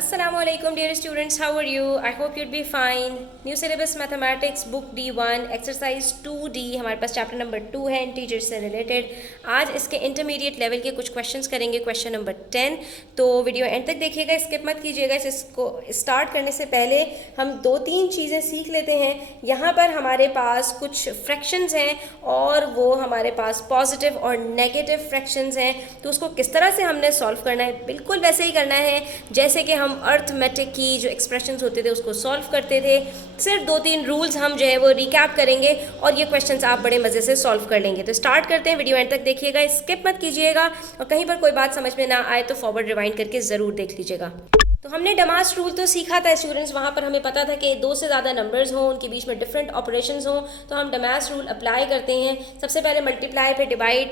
Assalamualaikum dear students, how are you? I hope you'd be fine. New syllabus mathematics book D1 exercise 2D हमारे पास chapter number 2 है integer से related. आज इसके intermediate level के कुछ questions करेंगे, question number 10। तो वीडियो एंड तक देखिएगा, स्किप मत कीजिएगा। इसको स्टार्ट करने से पहले हम दो तीन चीज़ें सीख लेते हैं। यहाँ पर हमारे पास कुछ फ्रैक्शंस हैं और वो हमारे पास पॉजिटिव और नेगेटिव फ्रैक्शंस हैं, तो उसको किस तरह से हमने सॉल्व करना है, बिल्कुल वैसे ही करना है जैसे कि हम अर्थमेटिक की जो एक्सप्रेशंस होते थे उसको सॉल्व करते थे। सिर्फ दो तीन रूल्स हम जो है वो रिकैप करेंगे और ये क्वेश्चंस आप बड़े मज़े से सॉल्व कर लेंगे। तो स्टार्ट करते हैं, वीडियो एंड तक देखिएगा, स्किप मत कीजिएगा और कहीं पर कोई बात समझ में ना आए तो फॉरवर्ड रिवाइंड करके ज़रूर देख लीजिएगा। तो हमने डमास रूल तो सीखा था स्टूडेंट्स, वहाँ पर हमें पता था कि दो से ज़्यादा नंबर्स हों, उनके बीच में डिफरेंट ऑपरेशंस हों, तो हम डमास रूल अप्लाई करते हैं। सबसे पहले मल्टीप्लाई फिर डिवाइड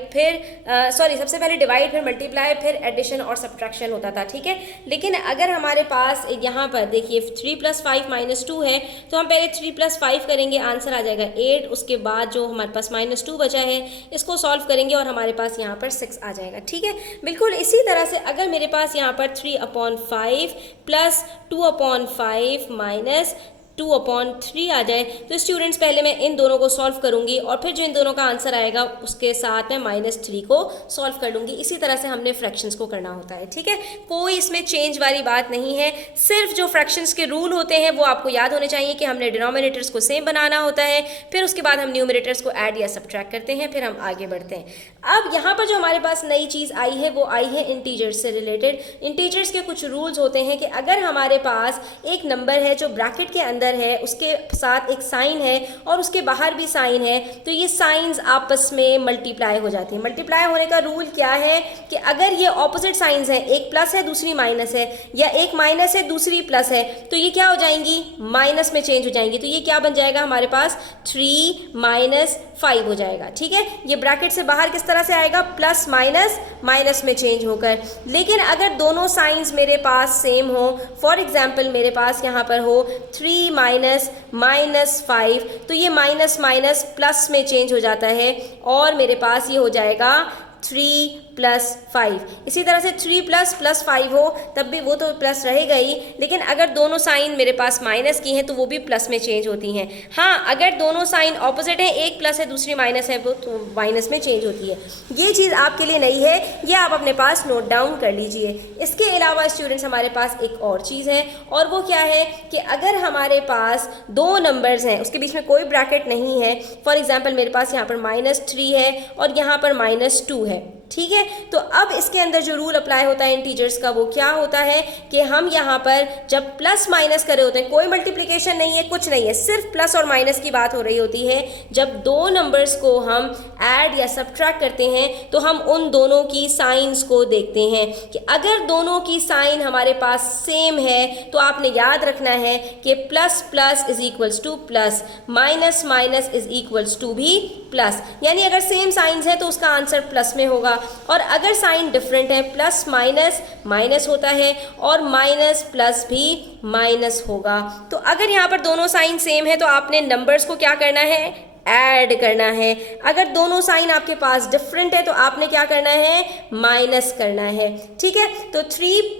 सबसे पहले डिवाइड फिर मल्टीप्लाई फिर एडिशन और सब्ट्रैक्शन होता था, ठीक है। लेकिन अगर हमारे पास यहाँ पर देखिए 3 + 5 - 2 है, तो हम पहले 3 + 5 करेंगे, आंसर आ जाएगा 8। उसके बाद जो हमारे पास -2 बचा है इसको सॉल्व करेंगे और हमारे पास यहाँ पर 6 आ जाएगा, ठीक है। बिल्कुल इसी तरह से अगर मेरे पास यहाँ पर 3/5 प्लस 2/5 माइनस 2/3 आ जाए, तो स्टूडेंट्स पहले मैं इन दोनों को सॉल्व करूंगी और फिर जो इन दोनों का आंसर आएगा उसके साथ मैं -3 को सॉल्व कर लूँगी। इसी तरह से हमने फ्रैक्शंस को करना होता है, ठीक है। कोई इसमें चेंज वाली बात नहीं है, सिर्फ जो फ्रैक्शंस के रूल होते हैं वो आपको याद होने चाहिए कि हमने डिनोमिनेटर्स को सेम बनाना होता है, फिर उसके बाद हम न्यूमरेटर्स को ऐड या सब्ट्रैक्ट करते हैं, फिर हम आगे बढ़ते हैं। अब यहाँ पर जो हमारे पास नई चीज़ आई है वो आई है इंटीजर्स से रिलेटेड। इंटीजर्स के कुछ रूल्स होते हैं कि अगर हमारे पास एक नंबर है जो ब्रैकेट के अंदर है, उसके साथ एक साइन है और उसके बाहर भी साइन है, तो ये साइंस आपस में मल्टीप्लाई हो जाती है। मल्टीप्लाई होने का रूल क्या है कि अगर ये ऑपोजिट साइंस हैं, एक प्लस है दूसरी माइनस है, या एक माइनस है दूसरी प्लस है, तो ये क्या हो जाएंगी, माइनस में चेंज हो जाएंगी। तो ये क्या बन जाएगा हमारे पास 3 - 5 हो जाएगा, ठीक है। ये ब्रैकेट से बाहर किस तरह से आएगा, प्लस माइनस माइनस में चेंज होकर। लेकिन अगर दोनों साइंस मेरे पास सेम हो, फॉर एग्जाम्पल मेरे पास यहाँ पर हो 3 - -5, तो ये माइनस माइनस प्लस में चेंज हो जाता है और मेरे पास ये हो जाएगा 3 + 5। इसी तरह से 3 + 5 हो तब भी वो तो प्लस रहेगा ही, लेकिन अगर दोनों साइन मेरे पास माइनस की हैं तो वो भी प्लस में चेंज होती हैं। हाँ, अगर दोनों साइन ऑपोजिट हैं, एक प्लस है दूसरी माइनस है, वो तो माइनस में चेंज होती है। ये चीज़ आपके लिए नई है, ये आप अपने पास नोट डाउन कर लीजिए। इसके अलावा स्टूडेंट्स हमारे पास एक और चीज़ है, और वो क्या है कि अगर हमारे पास दो नंबर्स हैं, उसके बीच में कोई ब्रैकेट नहीं है, फॉर एग्जाम्पल मेरे पास यहाँ पर -3 है और यहाँ पर -2 है, ठीक है। तो अब इसके अंदर जो रूल अप्लाई होता है इंटीजर्स का वो क्या होता है कि हम यहाँ पर जब प्लस माइनस कर रहे होते हैं, कोई मल्टीप्लिकेशन नहीं है, कुछ नहीं है, सिर्फ प्लस और माइनस की बात हो रही होती है। जब दो नंबर्स को हम ऐड या सब्ट्रैक्ट करते हैं तो हम उन दोनों की साइंस को देखते हैं कि अगर दोनों की साइन हमारे पास सेम है तो आपने याद रखना है कि plus plus is equals to plus, minus minus is equals to भी प्लस। यानी अगर सेम साइंस है तो उसका आंसर प्लस में होगा, और अगर साइन डिफरेंट है, प्लस माइनस माइनस होता है और माइनस प्लस भी माइनस होगा। तो अगर यहाँ पर दोनों साइन सेम है तो आपने नंबर्स को क्या करना है, ऐड करना है। अगर दोनों साइन आपके पास डिफरेंट है तो आपने क्या करना है, माइनस करना है, ठीक है। तो 3 -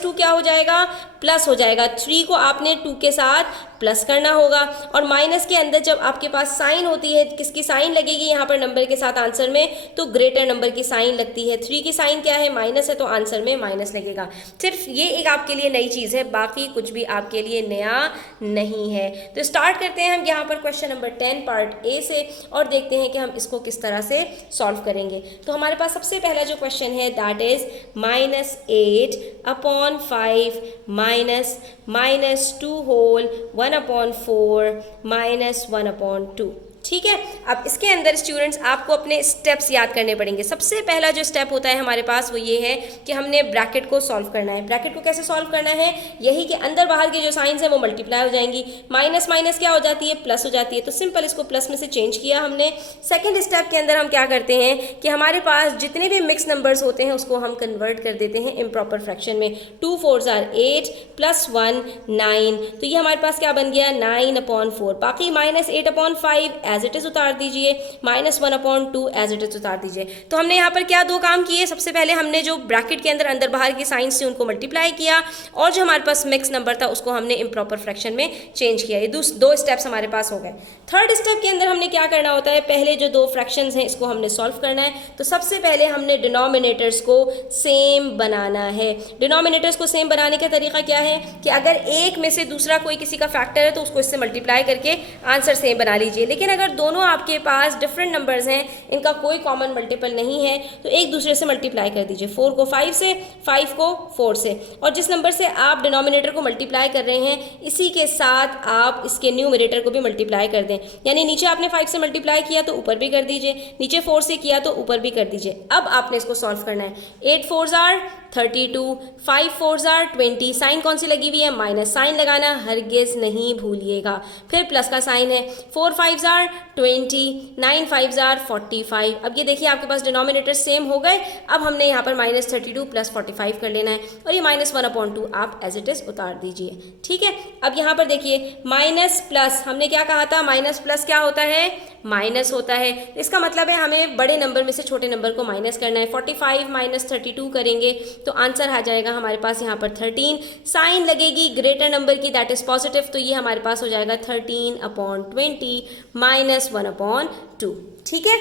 2 क्या हो जाएगा, प्लस हो जाएगा। 3 को आपने 2 के साथ प्लस करना होगा, और माइनस के अंदर जब आपके पास साइन होती है, किसकी साइन लगेगी यहाँ पर नंबर के साथ आंसर में, तो ग्रेटर नंबर की साइन लगती है। 3 की साइन क्या है, माइनस है, तो आंसर में माइनस लगेगा। सिर्फ ये एक आपके लिए नई चीज़ है, बाकी कुछ भी आपके लिए नया नहीं है। तो स्टार्ट करते हैं हम यहाँ पर क्वेश्चन नंबर 10 पार्ट ए से और देखते हैं कि हम इसको किस तरह से सॉल्व करेंगे। तो हमारे पास सबसे पहला जो क्वेश्चन है दैट इज -8/5 -2 होल 1/4 -1/2, ठीक है। अब इसके अंदर स्टूडेंट्स आपको अपने स्टेप्स याद करने पड़ेंगे। सबसे पहला जो स्टेप होता है हमारे पास वो ये है कि हमने ब्रैकेट को सॉल्व करना है। ब्रैकेट को कैसे सॉल्व करना है, यही कि अंदर बाहर के जो साइंस हैं वो मल्टीप्लाई हो जाएंगी, माइनस माइनस क्या हो जाती है, प्लस हो जाती है। तो सिंपल इसको प्लस में से चेंज किया हमने। सेकेंड स्टेप के अंदर हम क्या करते हैं कि हमारे पास जितने भी मिक्स नंबर्स होते हैं उसको हम कन्वर्ट कर देते हैं इम्प्रॉपर फ्रैक्शन में। 2 4s are 8 + 1 9, तो ये हमारे पास क्या बन गया, 9/4। बाकी -8/5 एज इट इज़ उतार दीजिए, -1/2 एज इट इज़ उतार दीजिए। तो हमने यहाँ पर क्या दो काम किए, सबसे पहले हमने जो ब्रैकेट के अंदर अंदर बाहर के साइंस थे उनको मल्टीप्लाई किया, और जो हमारे पास मिक्स नंबर था उसको हमने इम्प्रॉपर फ्रैक्शन में चेंज किया। ये दो स्टेप्स हमारे पास हो गए। थर्ड स्टेप के अंदर हमने क्या करना होता है, पहले जो दो फ्रैक्शंस हैं इसको हमने सॉल्व करना है। तो सबसे पहले हमने डिनोमिनेटर्स को सेम बनाना है। डिनोमिनेटर्स को सेम बनाने का तरीका क्या है कि अगर एक में से दूसरा कोई किसी का फैक्टर है तो उसको इससे मल्टीप्लाई करके आंसर सेम बना लीजिए। लेकिन अगर दोनों आपके पास डिफरेंट नंबर्स हैं, इनका कोई कॉमन मल्टीपल नहीं है, तो एक दूसरे से मल्टीप्लाई कर दीजिए। 4 को 5 से, 5 को 4 से, और जिस नंबर से आप डिनोमिनेटर को मल्टीप्लाई कर रहे हैं इसी के साथ आप इसके न्यूमरेटर को भी मल्टीप्लाई कर दें। यानी नीचे आपने 5 से मल्टीप्लाई किया तो ऊपर भी कर दीजिए, नीचे 4 से किया तो ऊपर भी कर दीजिए। अब आपने इसको सॉल्व करना है। 8 4s are 32, 5 4s are 20, sign कौन सी लगी हुई है, माइनस साइन लगाना हरगिज नहीं भूलिएगा। फिर प्लस का साइन है। 4 5s are 20, 9 5s are 45। अब ये देखिए आपके पास डिनोमिनेटर सेम हो गए। अब हमने यहाँ पर -32 + 45 कर लेना है, और ये -1/2 आप एज इट इज़ उतार दीजिए। ठीक है, अब यहाँ पर देखिए माइनस प्लस, हमने क्या कहा था, माइनस प्लस क्या होता है, माइनस होता है। इसका मतलब है हमें बड़े नंबर में से छोटे नंबर को माइनस करना है। 45 - 32 करेंगे तो आंसर आ जाएगा हमारे पास यहाँ पर 13। साइन लगेगी ग्रेटर नंबर की, दैट इज पॉजिटिव, तो ये हमारे पास हो जाएगा 13/20 -1/2। ठीक है,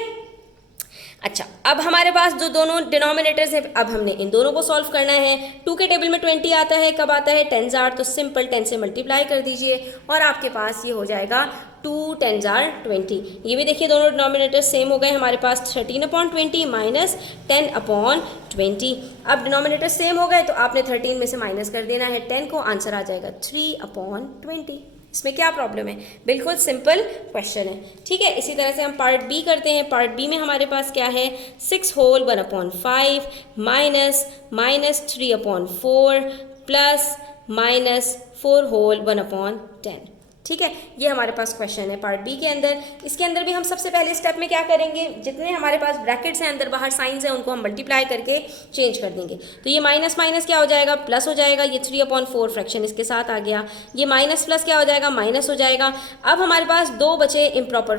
अच्छा, अब हमारे पास जो दोनों डिनोमिनेटर्स हैं, अब हमने इन दोनों को सॉल्व करना है। 2 के टेबल में 20 आता है, कब आता है, 10s are, तो सिंपल 10 से मल्टीप्लाई कर दीजिए और आपके पास ये हो जाएगा 2 10s are 20। ये भी देखिए दोनों डिनोमिनेटर सेम हो गए हमारे पास, 13/20 -10/20। अब डिनोमिनेटर सेम हो गए तो आपने 13 में से माइनस कर देना है 10 को, आंसर आ जाएगा 3/20। इसमें क्या प्रॉब्लम है, बिल्कुल सिंपल क्वेश्चन है। ठीक है, इसी तरह से हम पार्ट बी करते हैं। पार्ट बी में हमारे पास क्या है, 6 whole 1/5 -3/4 प्लस -4 whole 1/10। ठीक है, ये हमारे पास क्वेश्चन है पार्ट बी के अंदर। इसके अंदर भी हम सबसे पहले स्टेप में क्या करेंगे, जितने हमारे पास ब्रैकेट्स हैं अंदर बाहर साइंस हैं उनको हम मल्टीप्लाई करके चेंज कर देंगे। तो ये माइनस माइनस क्या हो जाएगा, प्लस हो जाएगा। ये 3/4 फ्रैक्शन इसके साथ आ गया। ये माइनस प्लस क्या हो जाएगा, माइनस हो जाएगा। अब हमारे पास दो बचे इम्प्रॉपर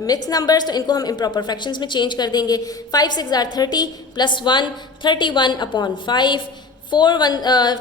मिक्स नंबर्स, तो इनको हम इम्प्रॉपर फ्रैक्शंस में चेंज कर देंगे। 5 6 are 30 +1 31/5,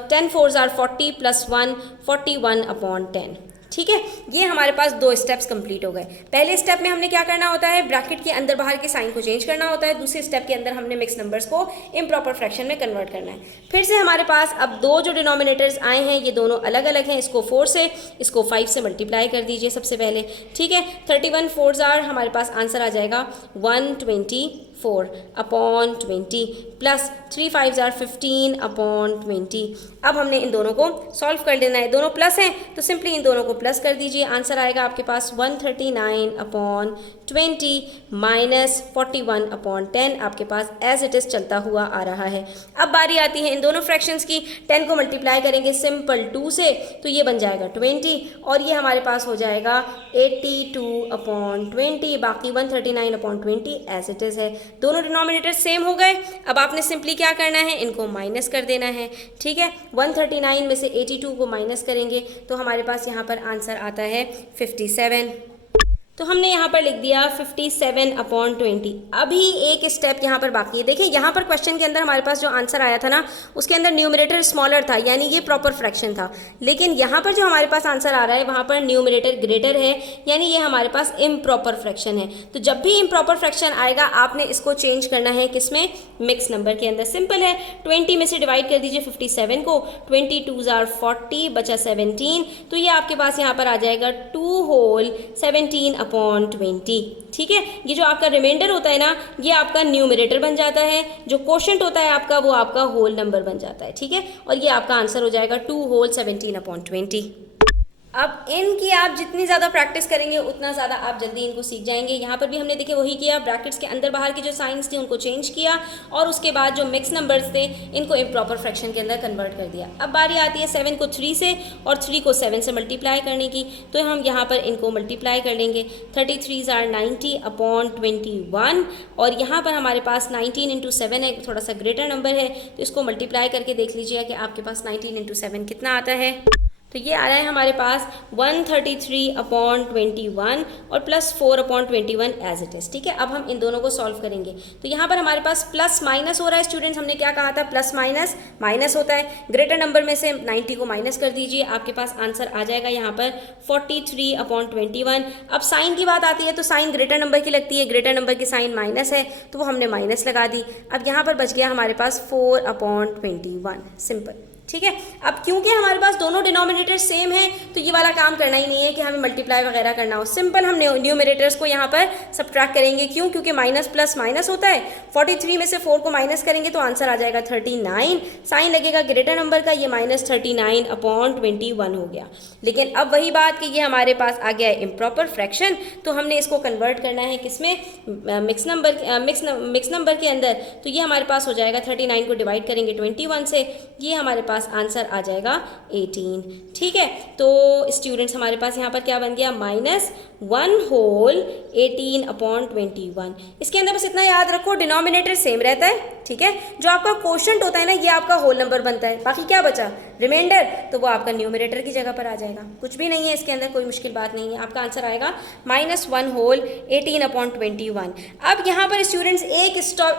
10 4s are 40 +1 41/10। ठीक है, ये हमारे पास दो स्टेप्स कंप्लीट हो गए। पहले स्टेप में हमने क्या करना होता है, ब्रैकेट के अंदर बाहर के साइन को चेंज करना होता है। दूसरे स्टेप के अंदर हमने मिक्स नंबर्स को इम्प्रॉपर फ्रैक्शन में कन्वर्ट करना है। फिर से हमारे पास अब दो जो डिनोमिनेटर्स आए हैं ये दोनों अलग अलग हैं। इसको 4 से, इसको 5 से मल्टीप्लाई कर दीजिए सबसे पहले। ठीक है, 31 4s are, हमारे पास आंसर आ जाएगा 124/20 प्लस 3 5s are 15/20। अब हमने इन दोनों को सॉल्व कर लेना है। दोनों प्लस हैं तो सिंपली इन दोनों को प्लस कर दीजिए। आंसर आएगा आपके पास 139/20 -41/10। आपके पास एज इट इज़ चलता हुआ आ रहा है। अब बारी आती है इन दोनों फ्रैक्शंस की। 10 को मल्टीप्लाई करेंगे सिंपल 2 से तो ये बन जाएगा 20, और ये हमारे पास हो जाएगा 82/20। बाकी 139/20 एज इट इज़ है। दोनों डिनोमिनेटर सेम हो गए। अब आपने सिंपली क्या करना है, इनको माइनस कर देना है। ठीक है, 139 में से 82 को माइनस करेंगे तो हमारे पास यहाँ पर आंसर आता है 57। तो हमने यहाँ पर लिख दिया 57/20। अभी एक स्टेप यहाँ पर बाकी है। देखिए यहाँ पर क्वेश्चन के अंदर हमारे पास जो आंसर आया था ना उसके अंदर न्यूमरेटर स्मॉलर था, यानी ये प्रॉपर फ्रैक्शन था। लेकिन यहाँ पर जो हमारे पास आंसर आ रहा है वहाँ पर न्यूमरेटर ग्रेटर है, यानी ये हमारे पास इम्प्रॉपर फ्रैक्शन है। तो जब भी इम्प्रॉपर फ्रैक्शन आएगा आपने इसको चेंज करना है किसमें, मिक्स नंबर के अंदर। सिंपल है, 20 में से डिवाइड कर दीजिए 57 को। 22s are 40 बचा 17, तो ये आपके पास यहाँ पर आ जाएगा 2 whole 17/20। ठीक है, ये जो आपका रिमाइंडर होता है ना ये आपका न्यूमरेटर बन जाता है, जो क्वोशंट होता है आपका वो आपका होल नंबर बन जाता है। ठीक है, और ये आपका आंसर हो जाएगा 2 whole 17/20। अब इनकी आप जितनी ज़्यादा प्रैक्टिस करेंगे उतना ज़्यादा आप जल्दी इनको सीख जाएंगे। यहाँ पर भी हमने देखिए वही किया, ब्रैकेट्स के अंदर बाहर के जो साइंस थे उनको चेंज किया और उसके बाद जो मिक्स नंबर्स थे इनको इम्प्रॉपर फ्रैक्शन के अंदर कन्वर्ट कर दिया। अब बारी आती है 7 को 3 से और 3 को 7 से मल्टीप्लाई करने की, तो हम यहाँ पर इनको मल्टीप्लाई कर लेंगे। 33s are 90/21, और यहाँ पर हमारे पास 19 × 7 है, थोड़ा सा ग्रेटर नंबर है, तो इसको मल्टीप्लाई करके देख लीजिए कि आपके पास 19 × 7 कितना आता है। तो ये आ रहा है हमारे पास 133/21 और +4/21 एज इट इज़। ठीक है, अब हम इन दोनों को सॉल्व करेंगे। तो यहाँ पर हमारे पास प्लस माइनस हो रहा है स्टूडेंट्स, हमने क्या कहा था, प्लस माइनस माइनस होता है। ग्रेटर नंबर में से 90 को माइनस कर दीजिए, आपके पास आंसर आ जाएगा यहाँ पर 43/21। अब साइन की बात आती है तो साइन ग्रेटर नंबर की लगती है, ग्रेटर नंबर की साइन माइनस है तो वो हमने माइनस लगा दी। अब यहाँ पर बच गया हमारे पास 4/21, सिंपल। ठीक है, अब क्योंकि हमारे पास दोनों डिनोमिनेटर सेम है तो ये वाला काम करना ही नहीं है कि हमें मल्टीप्लाई वगैरह करना हो, सिंपल हम न्यूमरेटर्स को यहाँ पर सब्ट्रैक्ट करेंगे। क्यों? क्योंकि माइनस प्लस माइनस होता है। 43 में से 4 को माइनस करेंगे तो आंसर आ जाएगा 39, साइन लगेगा ग्रेटर नंबर का, ये -39/21 हो गया। लेकिन अब वही बात कि ये हमारे पास आ गया है इम्प्रॉपर फ्रैक्शन, तो हमने इसको कन्वर्ट करना है किसमें, मिक्स नंबर के अंदर। तो ये हमारे पास हो जाएगा 39 को डिवाइड करेंगे 21 से, ये हमारे पास आंसर आ जाएगा 18। ठीक है, तो स्टूडेंट्स हमारे पास यहाँ पर क्या बन गया, -1/18/21। इसके अंदर बस इतना याद रखो, डिनोमिनेटर सेम रहता है। ठीक है, जो आपका क्वोशंट होता है ना, ये आपका होल नंबर बनता है, बाकी क्या बचा, रिमाइंडर, तो वो आपका न्यूमरेटर की जगह पर आ जाएगा। कुछ भी नहीं है इसके अंदर, कोई मुश्किल बात नहीं है, आपका आंसर आएगा -1/18/21। अब यहाँ पर स्टूडेंट्स एक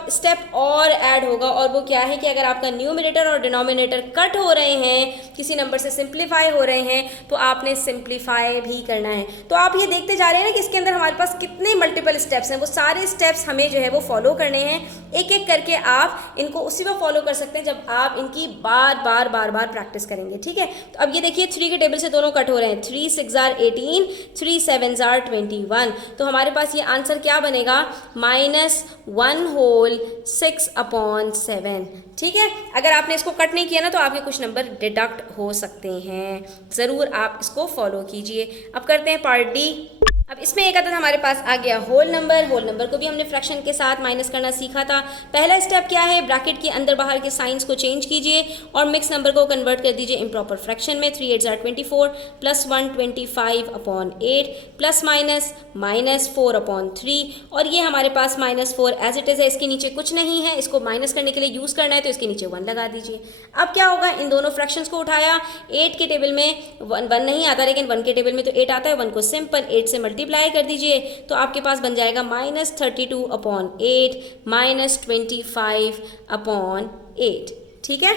स्टेप और ऐड होगा, और वो क्या है कि अगर आपका न्यूमरेटर और डिनोमिनेटर कट हो रहे हैं, किसी नंबर से सिंप्लीफाई हो रहे हैं, तो आपने सिंप्लीफाई भी करना है। तो आप ये देखते जा रहे हैं ना कि इसके अंदर हमारे पास कितने मल्टीपल स्टेप्स हैं, वो सारे स्टेप्स हमें जो है वो फॉलो करने हैं। एक एक करके आप इनको उसी वक्त फॉलो कर सकते हैं जब आप इनकी बार बार प्रैक्टिस करेंगे। ठीक है, तो अब ये देखिए 3 के टेबल से दोनों कट हो रहे हैं, 3 6 are 18, 3 7 are 21। तो हमारे पास ये आंसर क्या बनेगा, -1/6/7। ठीक है, अगर आपने इसको कट नहीं किया ना तो आपके कुछ नंबर डिडक्ट हो सकते हैं, ज़रूर आप इसको फॉलो कीजिए। अब करते हैं पार्ट डी। अब इसमें एक अदद हमारे पास आ गया होल नंबर को भी हमने फ्रैक्शन के साथ माइनस करना सीखा था। पहला स्टेप क्या है, ब्रैकेट के अंदर बाहर के साइंस को चेंज कीजिए और मिक्स नंबर को कन्वर्ट कर दीजिए इम्प्रॉपर फ्रैक्शन में। 3 8 are 24, +1 25/8, प्लस माइनस -4/3, और ये हमारे पास -4 एज इट इज़ है, इसके नीचे कुछ नहीं है, इसको माइनस करने के लिए यूज़ करना है तो इसके नीचे 1 लगा दीजिए। अब क्या होगा, इन दोनों फ्रैक्शंस को उठाया, 8 के टेबल में 1 नहीं आता, लेकिन 1 के टेबल में तो 8 आता है, 1 को सिंपल 8 से मल्टीप्लाई कर दीजिए तो आपके पास बन जाएगा -32/8 -25/8। ठीक है,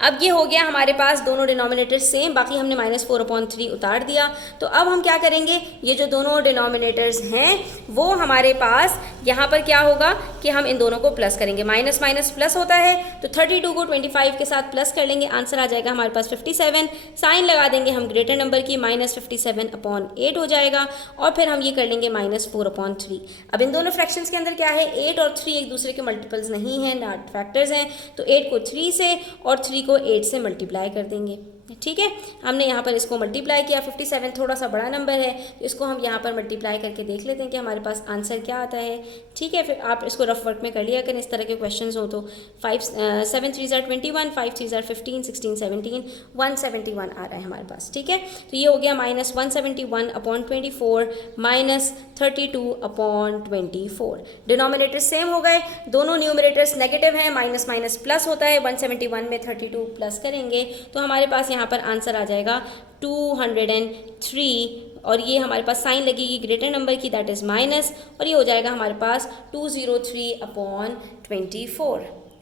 अब ये हो गया हमारे पास दोनों डिनोमिनेटर सेम, बाकी हमने -4/3 उतार दिया। तो अब हम क्या करेंगे, ये जो दोनों डिनोमिनेटर्स हैं वो हमारे पास यहाँ पर क्या होगा कि हम इन दोनों को प्लस करेंगे, माइनस माइनस प्लस होता है, तो 32 को 25 के साथ प्लस कर लेंगे, आंसर आ जाएगा हमारे पास 57। साइन लगा देंगे हम ग्रेटर नंबर की, -57/8 हो जाएगा, और फिर हम ये कर लेंगे -4/3। अब इन दोनों फ्रैक्शंस के अंदर क्या है, 8 और 3 एक दूसरे के मल्टीपल्स नहीं हैं, नॉट फैक्टर्स हैं, तो 8 को 3 से और 3 को 8 से मल्टीप्लाई कर देंगे। ठीक है, हमने यहाँ पर इसको मल्टीप्लाई किया, 57 थोड़ा सा बड़ा नंबर है तो इसको हम यहाँ पर मल्टीप्लाई करके देख लेते हैं कि हमारे पास आंसर क्या आता है। ठीक है, फिर आप इसको रफ वर्क में कर लिया करें, इस तरह के क्वेश्चंस हो तो 7 3 are 21, 5 3 are 15, 16 17, 171 आ रहा है हमारे पास। ठीक है, तो ये हो गया -171/24 -32/24। डिनोमिनेटर सेम हो गए, दोनों न्यूमरेटर्स नेगेटिव हैं, माइनस माइनस प्लस होता है, 171 में 32 प्लस करेंगे तो हमारे पास यहाँ पर आंसर आ जाएगा 203, और ये हमारे पास साइन लगेगी ग्रेटर नंबर की, दैट इज़ माइनस, और ये हो जाएगा हमारे पास 203/24।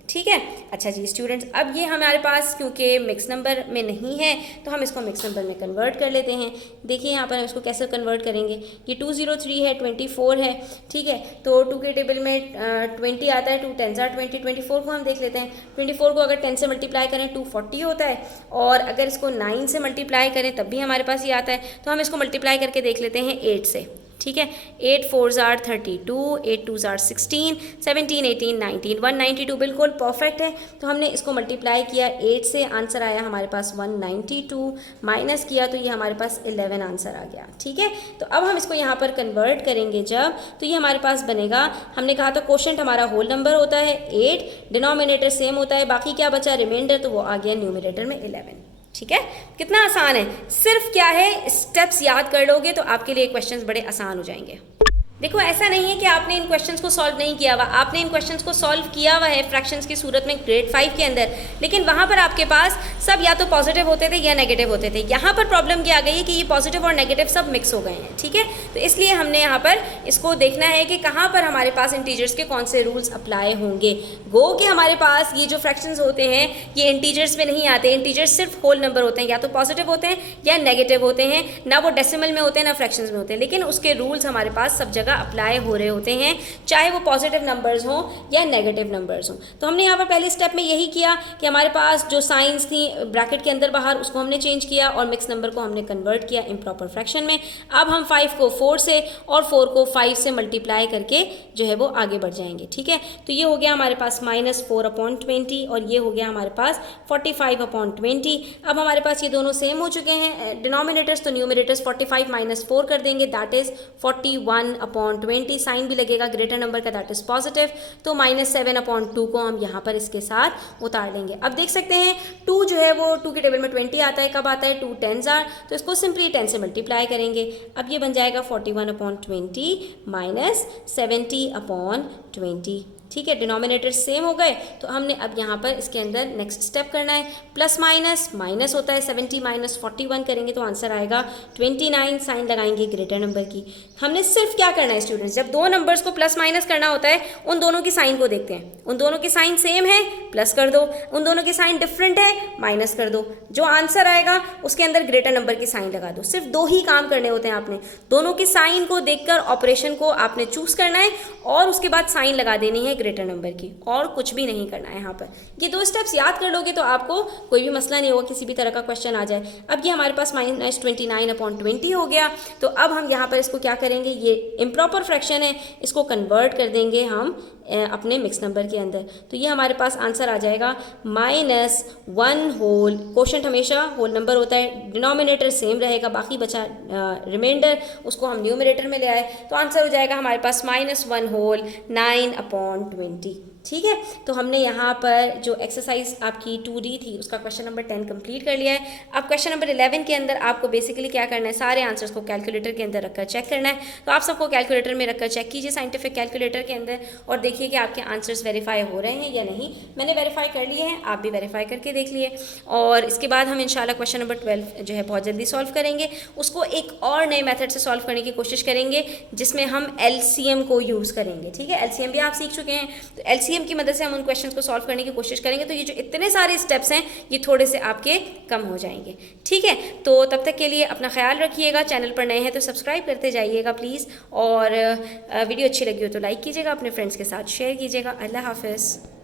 ठीक है, अच्छा जी स्टूडेंट्स, अब ये हमारे पास क्योंकि मिक्स नंबर में नहीं है तो हम इसको मिक्स नंबर में कन्वर्ट कर लेते हैं। देखिए यहाँ पर हम इसको कैसे कन्वर्ट करेंगे, ये 203 है, 24 है। ठीक है, तो 2 के टेबल में 20 आता है, 2 10 are 20, 24 को हम देख लेते हैं। 24 को अगर 10 से मल्टीप्लाई करें 240 होता है, और अगर इसको 9 से मल्टीप्लाई करें तब भी हमारे पास ये आता है, तो हम इसको मल्टीप्लाई करके देख लेते हैं 8 से। ठीक है, 8 4s are 32, 8 2s are 16, 17 18 19, 192 बिल्कुल परफेक्ट है। तो हमने इसको मल्टीप्लाई किया 8 से, आंसर आया हमारे पास 192, माइनस किया तो ये हमारे पास 11 आंसर आ गया। ठीक है, तो अब हम इसको यहाँ पर कन्वर्ट करेंगे जब, तो ये हमारे पास बनेगा, हमने कहा था क्वोशंट हमारा होल नंबर होता है 8, डिनोमिनेटर सेम होता है, बाकी क्या बचा रिमाइंडर, तो वो आ गया न्यूमरेटर में 11। ठीक है, कितना आसान है, सिर्फ क्या है स्टेप्स याद कर लोगे तो आपके लिए क्वेश्चंस बड़े आसान हो जाएंगे। देखो ऐसा नहीं है कि आपने इन क्वेश्चंस को सॉल्व नहीं किया हुआ, आपने इन क्वेश्चंस को सॉल्व किया हुआ है फ्रैक्शंस की सूरत में ग्रेड 5 के अंदर, लेकिन वहाँ पर आपके पास सब या तो पॉजिटिव होते थे या नेगेटिव होते थे। यहाँ पर प्रॉब्लम क्या आ गई है कि ये पॉजिटिव और नेगेटिव सब मिक्स हो गए हैं, ठीक है। तो इसलिए हमने यहाँ पर इसको देखना है कि कहाँ पर हमारे पास इंटीजर्स के कौन से रूल्स अप्लाई होंगे। गो कि हमारे पास ये जो फ्रैक्शंस होते हैं ये इंटीजर्स में नहीं आते, इंटीजर्स सिर्फ होल नंबर होते हैं, या तो पॉजिटिव होते हैं या नेगेटिव होते हैं, ना वो डेसिमल में होते हैं ना फ्रैक्शंस में होते हैं, लेकिन उसके रूल्स हमारे पास सब जगह अप्लाई हो रहे होते हैं, चाहे वो पॉजिटिव नंबर्स हों या नेगेटिव नंबर्स हों। तो हमने यहाँ पर पहले स्टेप में यही किया कि हमारे पास जो साइंस थी ब्रैकेट के अंदर बाहर उसको हमने चेंज किया और मिक्स नंबर को हमने कन्वर्ट किया इम्प्रॉपर फ्रैक्शन में। अब हम 5 को 4 से और 4 को 5 से मल्टीप्लाई करके जो है वो आगे बढ़ जाएंगे, ठीक है। तो ये हो गया हमारे पास -4/20 और ये हो गया हमारे पास 45/20। अब हमारे पास ये दोनों सेम हो चुके हैं डिनोमिनेटर्स, तो न्यूमरेटर्स 45 - 4 कर देंगे, दैट इज 41/20। साइन भी लगेगा ग्रेटर नंबर का, दैट इज पॉजिटिव, तो -7/2 को हम यहाँ पर इसके साथ उतार लेंगे। अब देख सकते हैं 2 जो है वो 2 के टेबल में 20 आता है, कब आता है 2 10s आर, तो इसको सिंपली 10 से मल्टीप्लाई करेंगे। अब ये बन जाएगा 41/20 - 70/20, ठीक है। डिनोमिनेटर सेम हो गए, तो हमने अब यहाँ पर इसके अंदर नेक्स्ट स्टेप करना है, प्लस माइनस, माइनस होता है 70 - 41 करेंगे तो आंसर आएगा 29, साइन लगाएंगे ग्रेटर नंबर की। हमने सिर्फ क्या करना है स्टूडेंट्स, जब दो नंबर्स को प्लस माइनस करना होता है उन दोनों की साइन को देखते हैं, उन दोनों की साइन सेम है प्लस कर दो, उन दोनों की साइन डिफरेंट है माइनस कर दो, जो आंसर आएगा उसके अंदर ग्रेटर नंबर की साइन लगा दो। सिर्फ 2 ही काम करने होते हैं आपने, दोनों की साइन को देखकर ऑपरेशन को आपने चूज करना है और उसके बाद साइन लगा देनी है ग्रेटर नंबर की, और कुछ भी नहीं करना है यहाँ पर। ये 2 स्टेप्स याद कर लोगे तो आपको कोई भी मसला नहीं होगा, किसी भी तरह का क्वेश्चन आ जाए। अब ये हमारे पास -29/20 हो गया, तो अब हम यहाँ पर इसको क्या करेंगे, ये इम्प्रॉपर फ्रैक्शन है, इसको कन्वर्ट कर देंगे हम अपने मिक्स नंबर के अंदर। तो ये हमारे पास आंसर आ जाएगा -1 होल, क्वोशंट हमेशा होल नंबर होता है, डिनोमिनेटर सेम रहेगा, बाकी बचा रिमाइंडर उसको हम न्यूमरेटर में ले आए, तो आंसर हो जाएगा हमारे पास -1 होल 9/20, ठीक है। तो हमने यहाँ पर जो एक्सरसाइज आपकी 2D थी उसका क्वेश्चन नंबर 10 कंप्लीट कर लिया है। अब क्वेश्चन नंबर 11 के अंदर आपको बेसिकली क्या करना है, सारे आंसर्स को कैलकुलेटर के अंदर रखकर चेक करना है। तो आप सबको कैलकुलेटर में रखकर चेक कीजिए साइंटिफिक कैलकुलेटर के अंदर और देखिए कि आपके आंसर्स वेरीफाई हो रहे हैं या नहीं। मैंने वेरीफाई कर लिए हैं, आप भी वेरीफाई करके देख लिए। और इसके बाद हम इंशाल्लाह क्वेश्चन नंबर 12 जो है बहुत जल्दी सॉल्व करेंगे, उसको एक और नए मेथड से सॉल्व करने की कोशिश करेंगे जिसमें हम LCM को यूज़ करेंगे, ठीक है। LCM भी आप सीख चुके हैं, तो LCM की मदद से हम उन क्वेश्चन को सॉल्व करने की कोशिश करेंगे, तो ये जो इतने सारे स्टेप्स हैं ये थोड़े से आपके कम हो जाएंगे, ठीक है। तो तब तक के लिए अपना ख्याल रखिएगा, चैनल पर नए हैं तो सब्सक्राइब करते जाइएगा प्लीज़, और वीडियो अच्छी लगी हो तो लाइक कीजिएगा, अपने फ्रेंड्स के साथ शेयर कीजिएगा। अल्लाह हाफ़िज़।